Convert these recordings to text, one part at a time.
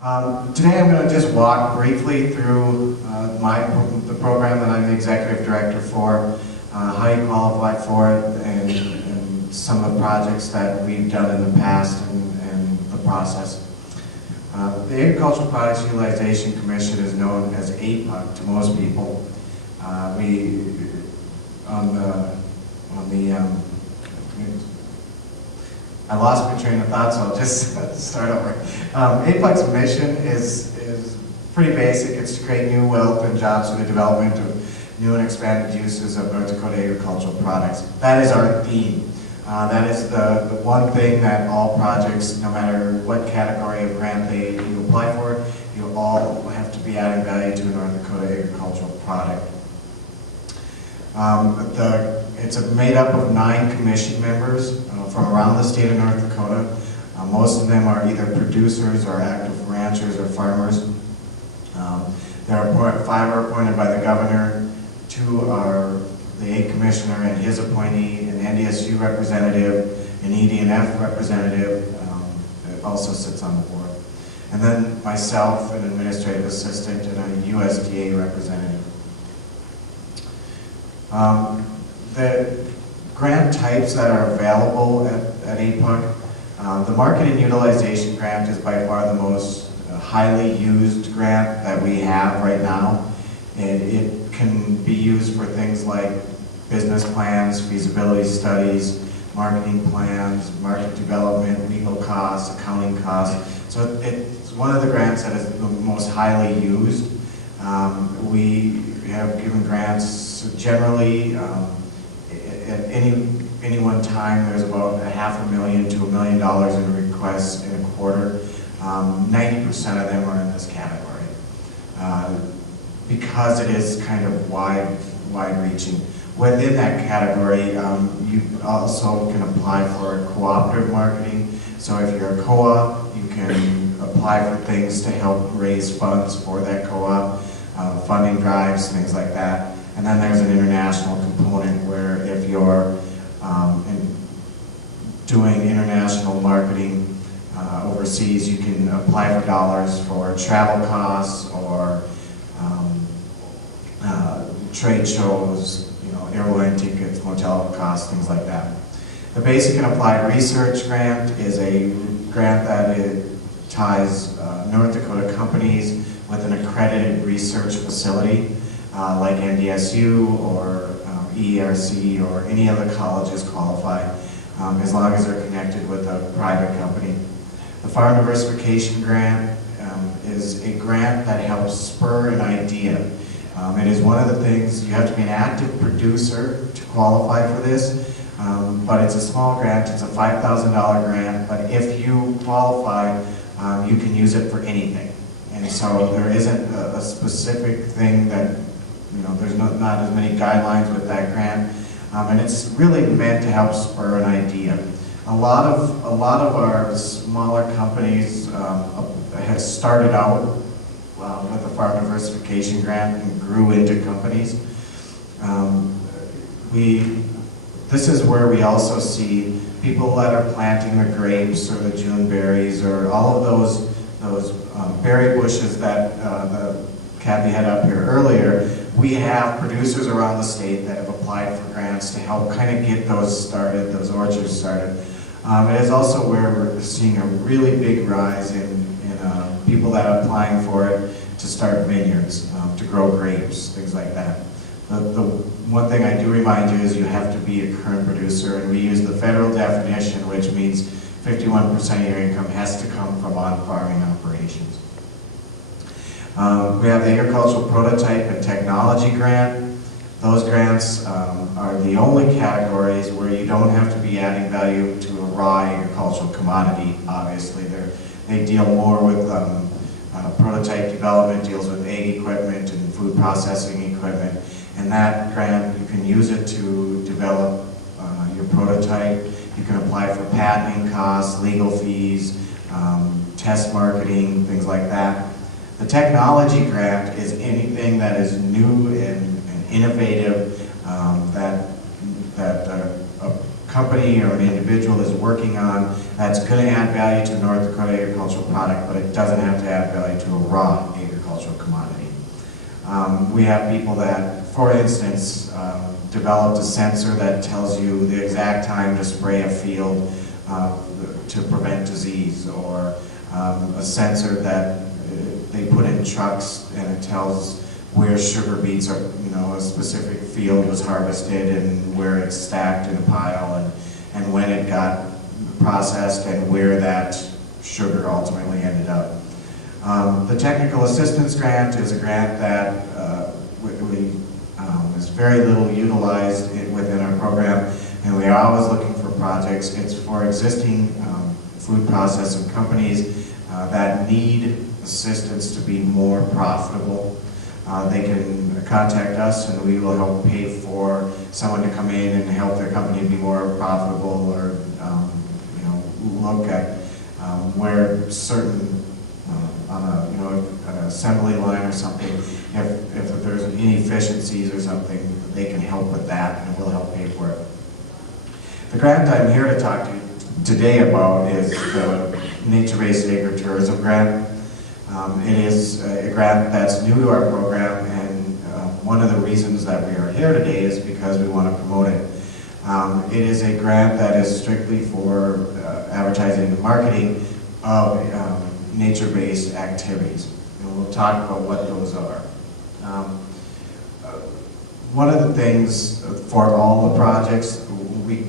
Today I'm going to just walk briefly through the program that I'm the executive director for, how you qualify for it, and some of the projects that we've done in the past and the process. The Agricultural Products Utilization Commission is known as APUC to most people. I lost my train of thought, so I'll just start over. APUC's mission is pretty basic. It's to create new wealth and jobs through the development of new and expanded uses of North Dakota agricultural products. That is our theme. That is the one thing that all projects, no matter what category of grant you apply for, you all have to be adding value to a North Dakota agricultural product. It's made up of 9 commission members from around the state of North Dakota. Most of them are either producers or active ranchers or farmers. There are 5 are appointed by the governor, 2 are the ag commissioner and his appointee, an NDSU representative, an ED&F representative also sits on the board. And then myself, an administrative assistant, and a USDA representative. The grant types that are available at APUC, the Market and Utilization Grant is by far the most highly used grant that we have right now. It can be used for things like business plans, feasibility studies, marketing plans, market development, legal costs, accounting costs. So it's one of the grants that is the most highly used. We have given grants generally at any one time. There's about $500,000 to $1 million in requests in a quarter. 90% of them are in this category because it is kind of wide-reaching. Within that category, you also can apply for cooperative marketing. So if you're a co-op, you can apply for things to help raise funds for that co-op, funding drives, things like that. And then there's an international component where if you're doing international marketing overseas, you can apply for dollars for travel costs or trade shows, airline tickets, motel costs, things like that. The Basic and Applied Research Grant is a grant that ties North Dakota companies with an accredited research facility like NDSU or ERC or any other colleges qualify as long as they're connected with a private company. The Farm Diversification Grant is a grant that helps spur an idea. It is one of the things, you have to be an active producer to qualify for this, but it's a small grant, it's a $5,000 grant, but if you qualify, you can use it for anything. And so there isn't a specific thing that, there's not as many guidelines with that grant, and it's really meant to help spur an idea. A lot of our smaller companies have started out with the Farm Diversification Grant and grew into companies. This is where we also see people that are planting the grapes or the June berries or all of those berry bushes that the Kathy had up here earlier. We have producers around the state that have applied for grants to help kind of get those started, those orchards started. It is also where we're seeing a really big rise in people that are applying for it to start vineyards, to grow grapes, things like that. The one thing I do remind you is you have to be a current producer, and we use the federal definition, which means 51% of your income has to come from on-farming operations. We have the Agricultural Prototype and Technology Grant. Those grants are the only categories where you don't have to be adding value to a raw agricultural commodity, obviously. They deal more with prototype development, deals with ag equipment and food processing equipment. And that grant, you can use it to develop your prototype. You can apply for patenting costs, legal fees, test marketing, things like that. The technology grant is anything that is new and innovative that a company or an individual is working on that's going to add value to North Dakota agricultural product, but it doesn't have to add value to a raw agricultural commodity. We have people that, for instance, developed a sensor that tells you the exact time to spray a field to prevent disease, or a sensor that they put in trucks and it tells where sugar beets are, a specific field was harvested and where it's stacked in a pile, and when it got processed and where that sugar ultimately ended up. The Technical Assistance Grant is a grant that is very little utilized within our program, and we are always looking for projects. It's for existing food processing companies that need assistance to be more profitable. They can contact us and we will help pay for someone to come in and help their company be more profitable, or look at where certain on an assembly line or something, if there's inefficiencies or something, they can help with that and we'll help pay for it. The grant I'm here to talk to you today about is the Nature-Based Agritourism Grant. It is a grant that's new to our program, and one of the reasons that we are here today is because we want to promote it. It is a grant that is strictly for advertising and marketing of nature-based activities. And we'll talk about what those are. One of the things for all the projects, we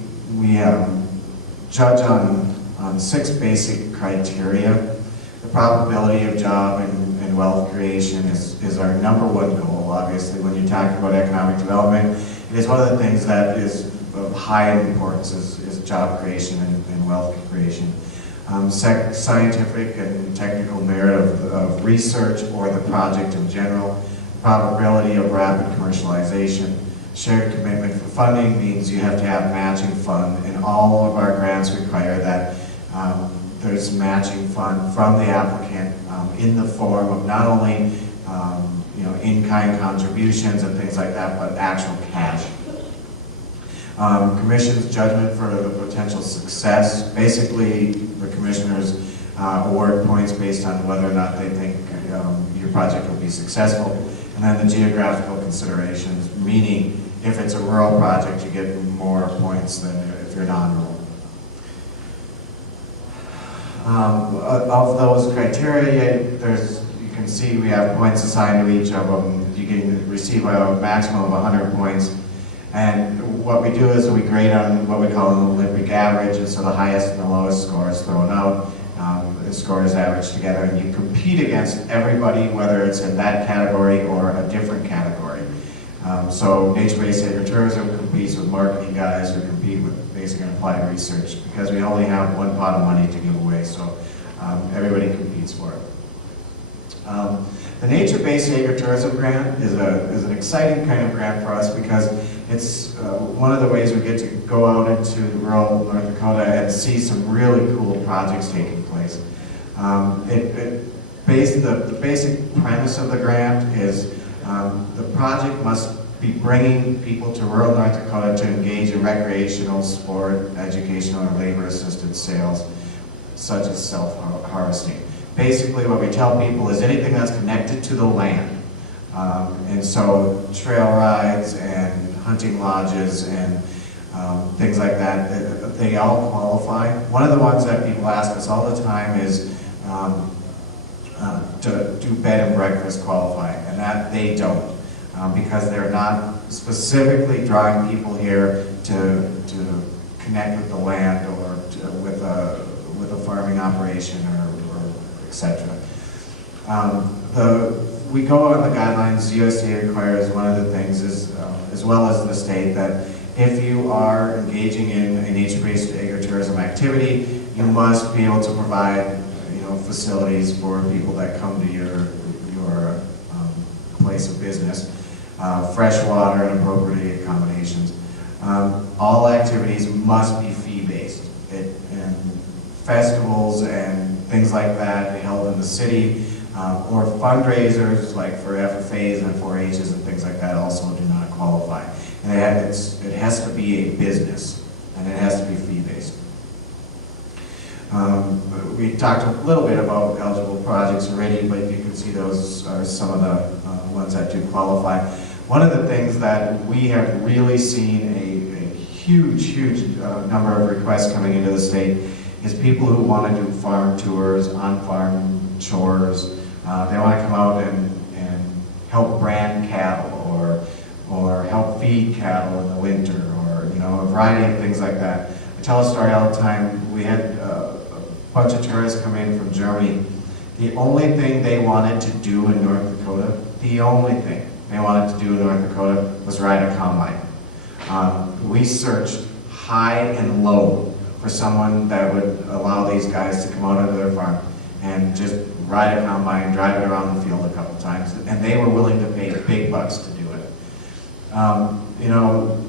judge on 6 basic criteria. The probability of job and wealth creation is our #1 goal. Obviously, when you're talking about economic development, it is one of the things that is of high importance is job creation and wealth creation. Scientific and technical merit of research or the project in general, probability of rapid commercialization, shared commitment for funding means you have to have matching fund, and all of our grants require that there's matching fund from the applicant in the form of not only in-kind contributions and things like that, but actual cash. Commission's judgment for the potential success. Basically, the commissioners award points based on whether or not they think your project will be successful. And then the geographical considerations, meaning if it's a rural project, you get more points than if you're non-rural. Of those criteria, you can see we have points assigned to each of them. You can receive a maximum of 100 points. And what we do is we grade on what we call an Olympic average, and so the highest and the lowest score is thrown out. The score is averaged together, and you compete against everybody, whether it's in that category or a different category. So nature-based agritourism competes with marketing guys who compete with basic and applied research, because we only have one pot of money to give away, so everybody competes for it. The Nature-Based Agritourism Grant is an exciting kind of grant for us, because it's one of the ways we get to go out into rural North Dakota and see some really cool projects taking place. The basic premise of the grant is the project must be bringing people to rural North Dakota to engage in recreational, sport, educational, or labor-assisted sales, such as self-harvesting. Basically, what we tell people is anything that's connected to the land. And so trail rides and hunting lodges and things like that, they all qualify. One of the ones that people ask us all the time is do bed and breakfast qualify? And that they don't, because they're not specifically drawing people here to connect with the land or with a farming operation or etc. We go on the guidelines. USDA requires, one of the things is, as well as the state, that if you are engaging in a nature-based agritourism activity, you must be able to provide, facilities for people that come to your place of business, fresh water and appropriate accommodations. All activities must be fee-based, and festivals and things like that held in the city, or fundraisers like for FFAs and 4-H's and things like that also do not qualify. And it has to be a business. and it has to be fee-based. We talked a little bit about eligible projects already, but you can see those are some of the ones that do qualify. One of the things that we have really seen a huge number of requests coming into the state is people who want to do farm tours, on-farm chores. They want to come out and help brand cattle or help feed cattle in the winter, or a variety of things like that. I tell a story all the time. We had a bunch of tourists come in from Germany. The only thing they wanted to do in North Dakota, the only thing they wanted to do in North Dakota was ride a combine. We searched high and low for someone that would allow these guys to come out onto their farm and just ride a combine, drive it around the field a couple times, and they were willing to pay big bucks to do it.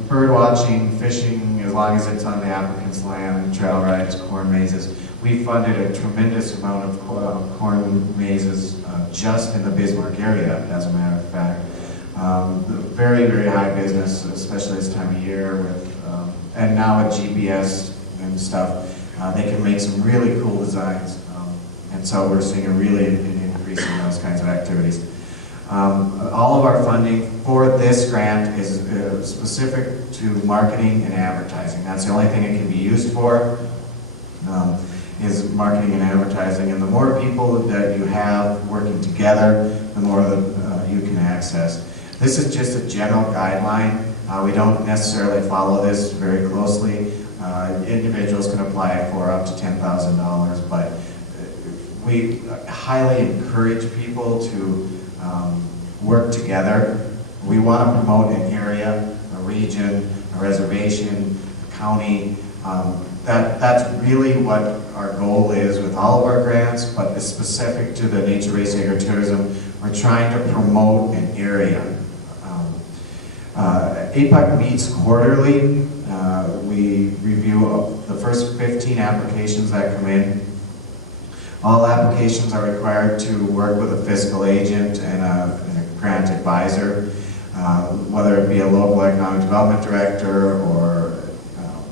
Bird watching, fishing, as long as it's on the applicant's land, trail rides, corn mazes. We funded a tremendous amount of corn mazes just in the Bismarck area, as a matter of fact. Very high business, especially this time of year with, and now with GPS and stuff, they can make some really cool designs. And so we're seeing an increase in those kinds of activities. All of our funding for this grant is specific to marketing and advertising. That's the only thing it can be used for, is marketing and advertising. And the more people that you have working together, the more that you can access. This is just a general guideline. We don't necessarily follow this very closely. Individuals can apply for up to $10,000, but we highly encourage people to work together. We want to promote an area, a region, a reservation, a county. That's really what our goal is with all of our grants, but it's specific to the nature-based agritourism. We're trying to promote an area. APUC meets quarterly. We review the first 15 applications that come in. All applications are required to work with a fiscal agent and a grant advisor, whether it be a local economic development director or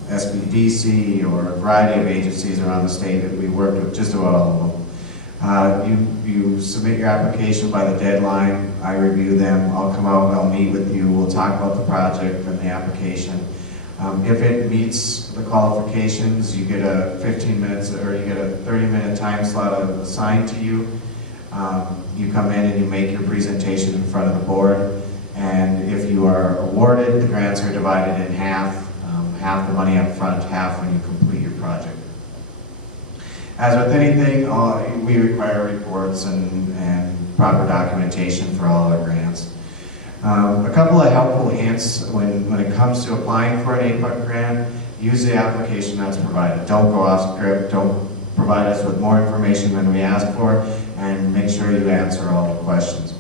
SBDC or a variety of agencies around the state. That we worked with just about all of them. You submit your application by the deadline. I review them. I'll come out, I'll meet with you. We'll talk about the project and the application. If it meets the qualifications, you get a 15 minutes or you get a 30-minute time slot assigned to you. You come in and you make your presentation in front of the board. And if you are awarded, the grants are divided in half. Half the money up front, half when you complete your project. As with anything, we require reports and proper documentation for all our grants. A couple of helpful hints when it comes to applying for an APUC grant: use the application that's provided. Don't go off script. Don't provide us with more information than we asked for, and make sure you answer all the questions.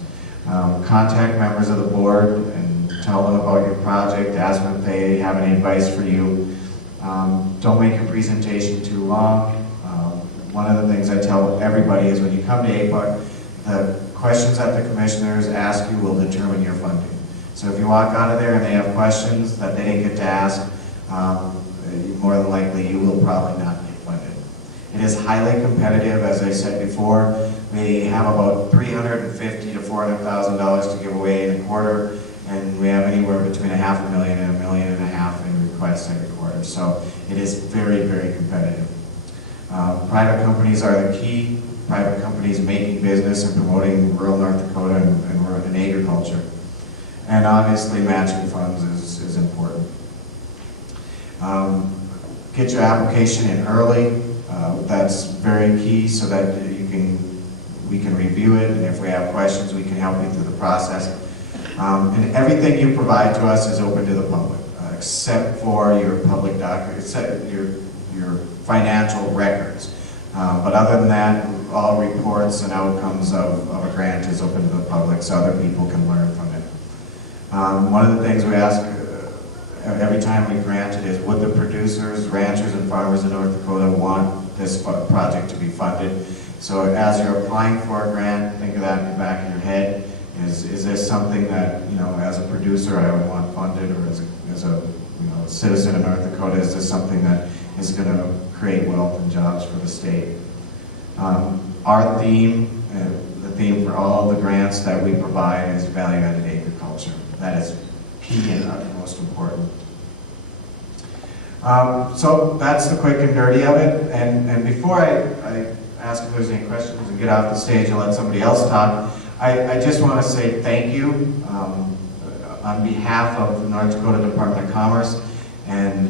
Contact members of the board and tell them about your project. Ask them if they have any advice for you. Don't make your presentation too long. One of the things I tell everybody is when you come to APUC, the questions that the commissioners ask you will determine your funding. So if you walk out of there and they have questions that they didn't get to ask, more than likely you will probably not get funded. It is highly competitive, as I said before. We have about $350,000 to $400,000 to give away in a quarter, and we have anywhere between $500,000 and $1.5 million in requests every quarter. So it is very competitive. Private companies are the key. Private companies making business and promoting rural North Dakota and agriculture. And obviously matching funds is important. Get your application in early. That's very key so that we can review it, and if we have questions, we can help you through the process. And everything you provide to us is open to the public, except for your public documents, your financial records. But other than that, all reports and outcomes of a grant is open to the public so other people can learn from it. One of the things we ask every time we grant it is, would the producers, ranchers, and farmers in North Dakota want this project to be funded? So as you're applying for a grant, think of that in the back of your head. Is this something that, as a producer I would want funded, or as a citizen of North Dakota, is this something that is going to create wealth and jobs for the state? Our theme, the theme for all the grants that we provide is value-added agriculture. That is key and most important. So that's the quick and dirty of it. And before I ask if there's any questions and get off the stage and let somebody else talk, I just want to say thank you on behalf of the North Dakota Department of Commerce and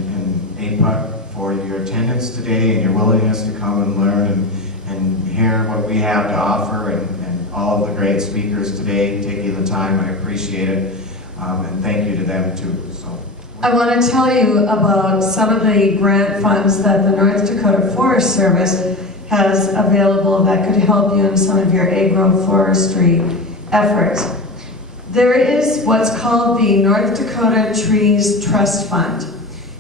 APUC for your attendance today and your willingness to come and learn and hear what we have to offer, and all of the great speakers today taking the time. I appreciate it, and thank you to them too. So, I want to tell you about some of the grant funds that the North Dakota Forest Service has available that could help you in some of your agroforestry efforts. There is what's called the North Dakota Trees Trust Fund.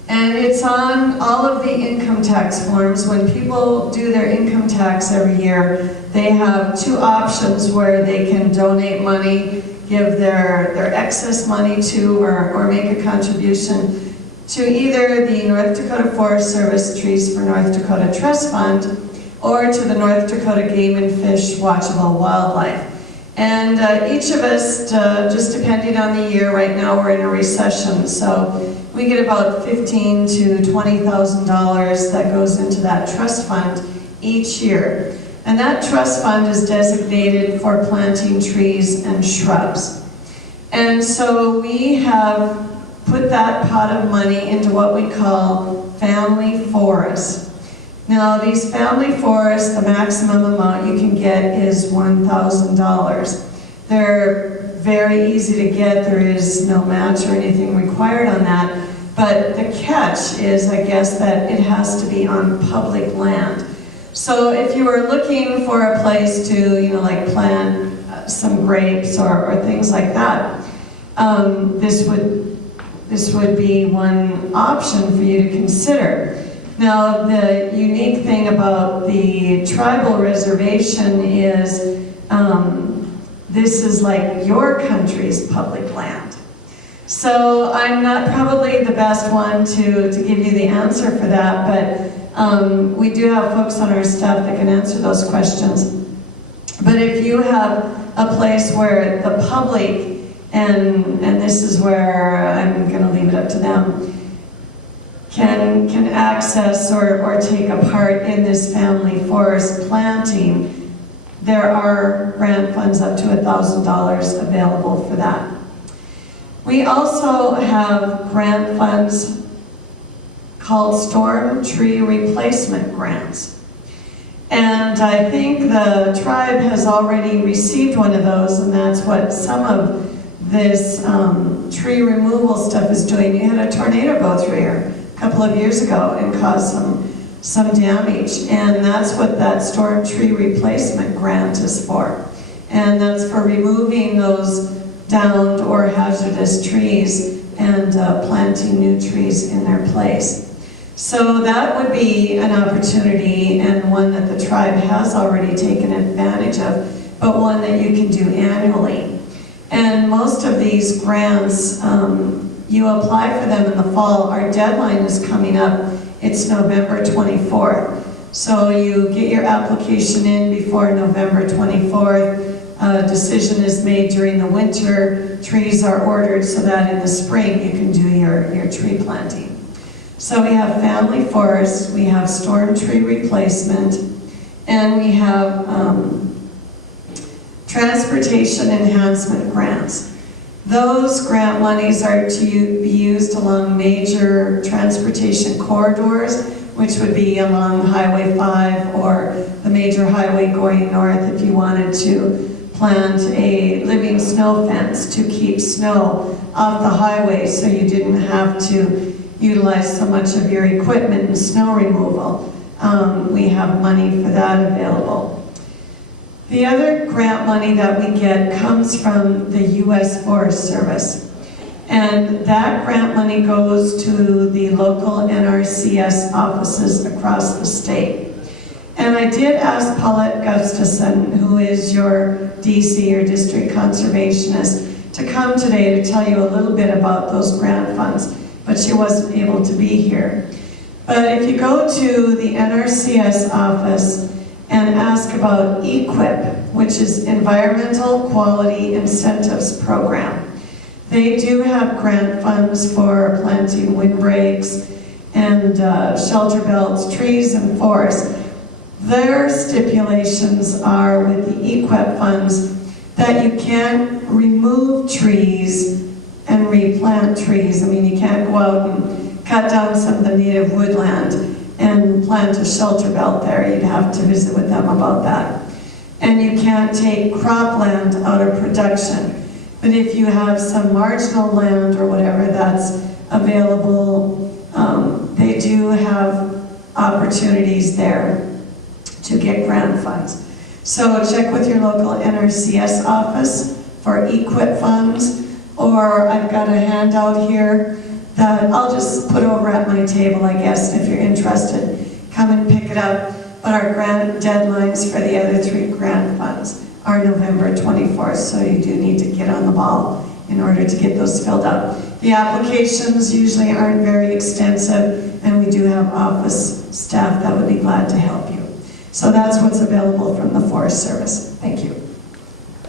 And it's on all of the income tax forms. When people do their income tax every year, they have two options where they can donate money, give their excess money to, or make a contribution to either the North Dakota Forest Service Trees for North Dakota Trust Fund or to the North Dakota Game and Fish Watchable Wildlife. And each of us, just depending on the year, right now we're in a recession, so we get about $15,000 to $20,000 that goes into that trust fund each year. And that trust fund is designated for planting trees and shrubs. And so we have put that pot of money into what we call family forests. Now these family forests, the maximum amount you can get is $1,000. They're very easy to get. There is no match or anything required on that. But the catch is, I guess, that it has to be on public land. So if you were looking for a place to, like plant some grapes or things like that, this would be one option for you to consider. Now, the unique thing about the tribal reservation is this is like your country's public land. So I'm not probably the best one to give you the answer for that, but we do have folks on our staff that can answer those questions. But if you have a place where the public, and this is where I'm going to leave it up to them, can access or take a part in this family forest planting, there are grant funds up to $1,000 available for that. We also have grant funds called storm tree replacement grants. And I think the tribe has already received one of those, and that's what some of this tree removal stuff is doing. You had a tornado go through here a couple of years ago and caused some damage, and that's what that storm tree replacement grant is for. And that's for removing those downed or hazardous trees and planting new trees in their place. So that would be an opportunity, and one that the tribe has already taken advantage of, but one that you can do annually. And most of these grants, you apply for them in the fall. Our deadline is coming up. It's November 24th. So you get your application in before November 24th. A decision is made during the winter. Trees are ordered so that in the spring you can do your tree planting. So we have family forests, we have storm tree replacement, and we have transportation enhancement grants. Those grant monies are to be used along major transportation corridors, which would be along Highway 5 or the major highway going north if you wanted to plant a living snow fence to keep snow off the highway so you didn't have to utilize so much of your equipment in snow removal. We have money for that available. The other grant money that we get comes from the U.S. Forest Service. And that grant money goes to the local NRCS offices across the state. And I did ask Paulette Gustafson, who is your DC or district conservationist, to come today to tell you a little bit about those grant funds. but she wasn't able to be here. But if you go to the NRCS office and ask about EQIP, which is Environmental Quality Incentives Program, they do have grant funds for planting windbreaks and shelter belts, trees and forests. Their stipulations are with the EQIP funds that you can't remove trees and replant trees. I mean, you can't go out and cut down some of the native woodland and plant a shelter belt there. You'd have to visit with them about that. And you can't take cropland out of production. But if you have some marginal land or whatever that's available, they do have opportunities there to get grant funds. So check with your local NRCS office for EQIP funds, or I've got a handout here that I'll just put over at my table, I guess, if you're interested. Come and pick it up. But our grant deadlines for the other 3 grant funds are November 24th, so you do need to get on the ball in order to get those filled out. The applications usually aren't very extensive, and we do have office staff that would be glad to help you. So that's what's available from the Forest Service. Thank you.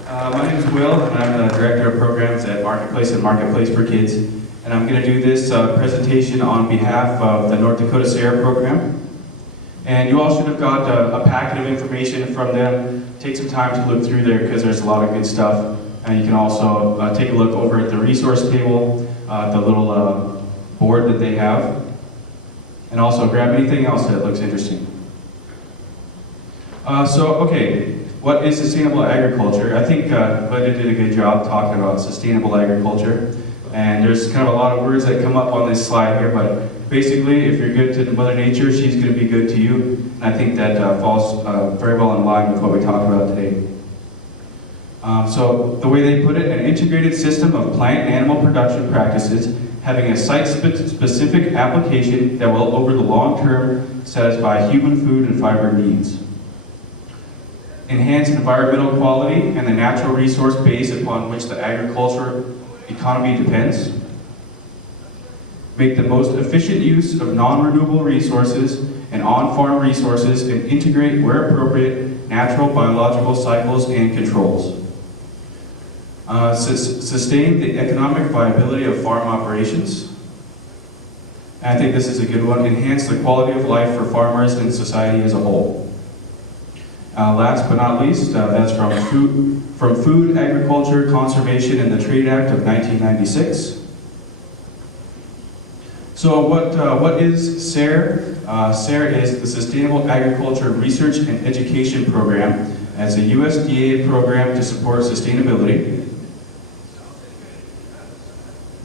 My name is Will, and I'm the Director of Programs at Marketplace and Marketplace for Kids. And I'm going to do this presentation on behalf of the North Dakota SARE program. And you all should have got a packet of information from them. Take some time to look through there because there's a lot of good stuff. And you can also take a look over at the resource table, the little board that they have. And also grab anything else that looks interesting. Okay, what is sustainable agriculture? I think Glenda did a good job talking about sustainable agriculture. And there's kind of a lot of words that come up on this slide here, but basically, if you're good to Mother Nature, she's going to be good to you. And I think that falls very well in line with what we talked about today. So the way they put it, an integrated system of plant and animal production practices having a site-specific application that will, over the long term, satisfy human food and fiber needs. Enhance environmental quality and the natural resource base upon which the agriculture economy depends. Make the most efficient use of non-renewable resources and on-farm resources and integrate, where appropriate, natural biological cycles and controls. Sustain the economic viability of farm operations. And I think this is a good one. Enhance the quality of life for farmers and society as a whole. Last but not least, that's from Food, Agriculture, Conservation, and the Trade Act of 1996. So what is SARE? SARE is the Sustainable Agriculture Research and Education Program. It's a USDA program to support sustainability.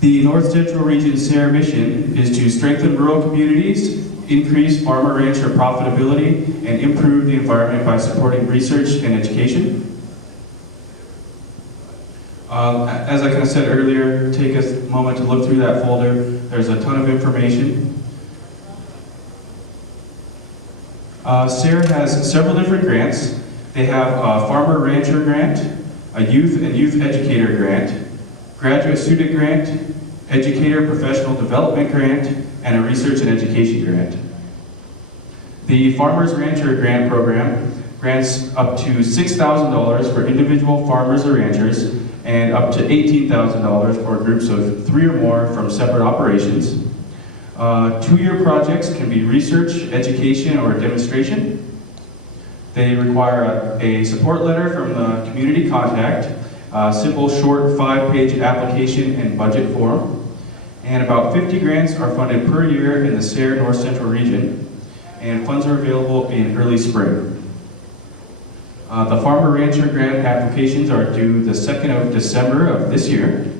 The North Central Region SARE mission is to strengthen rural communities, increase farmer-rancher profitability, and improve the environment by supporting research and education. As I kind of said earlier, take a moment to look through that folder. There's a ton of information. SARE has several different grants. They have a farmer-rancher grant, a youth and youth educator grant, graduate student grant, educator professional development grant, and a research and education grant. The Farmers Rancher Grant Program grants up to $6,000 for individual farmers or ranchers and up to $18,000 for groups of 3 or more from separate operations. 2-year projects can be research, education, or demonstration. They require a support letter from the community contact, a simple short 5-page application and budget form. And about 50 grants are funded per year in the SARE North Central region, and funds are available in early spring. The Farmer Rancher Grant applications are due the 2nd of December of this year.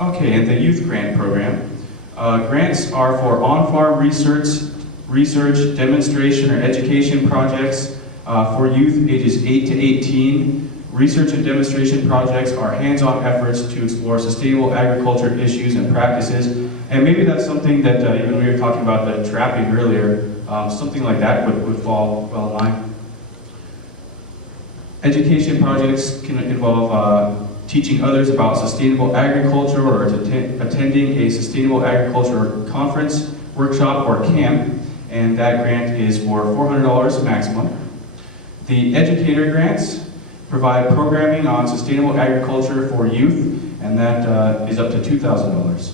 Okay, and the Youth Grant Program. Grants are for on-farm research, demonstration, or education projects for youth ages 8 to 18. Research and demonstration projects are hands-on efforts to explore sustainable agriculture issues and practices. And maybe that's something that, even when we were talking about the trapping earlier, something like that would fall well in line. Education projects can involve teaching others about sustainable agriculture, or attending a sustainable agriculture conference, workshop, or camp, and that grant is for $400 maximum. The educator grants provide programming on sustainable agriculture for youth, and that is up to $2,000.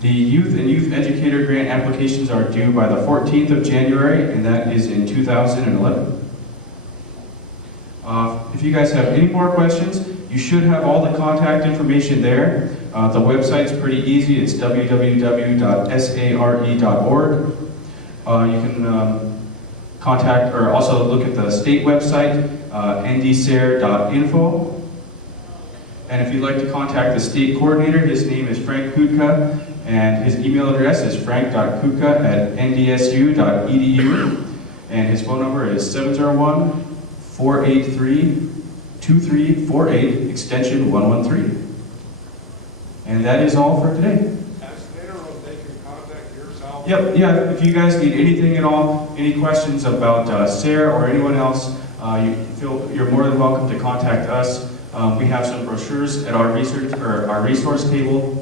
The youth and youth educator grant applications are due by the 14th of January, and that is in 2011. If you guys have any more questions, you should have all the contact information there. The website's pretty easy. It's www.sare.org. You can contact, or also look at the state website, ndsare.info. And if you'd like to contact the state coordinator, his name is Frank Kutka, and his email address is frank.kutka@ndsu.edu, and his phone number is 701-483-2348, extension 113. And that is all for today. They can contact yourself. Yep, yeah, if you guys need anything at all, any questions about Sarah or anyone else, you're more than welcome to contact us. We have some brochures at our resource table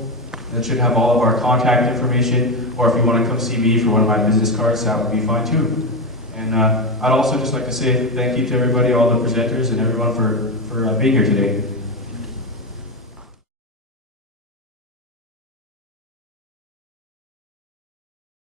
that should have all of our contact information, or if you want to come see me for one of my business cards, that would be fine too. And I'd also just like to say thank you to everybody, all the presenters, and everyone for being here today.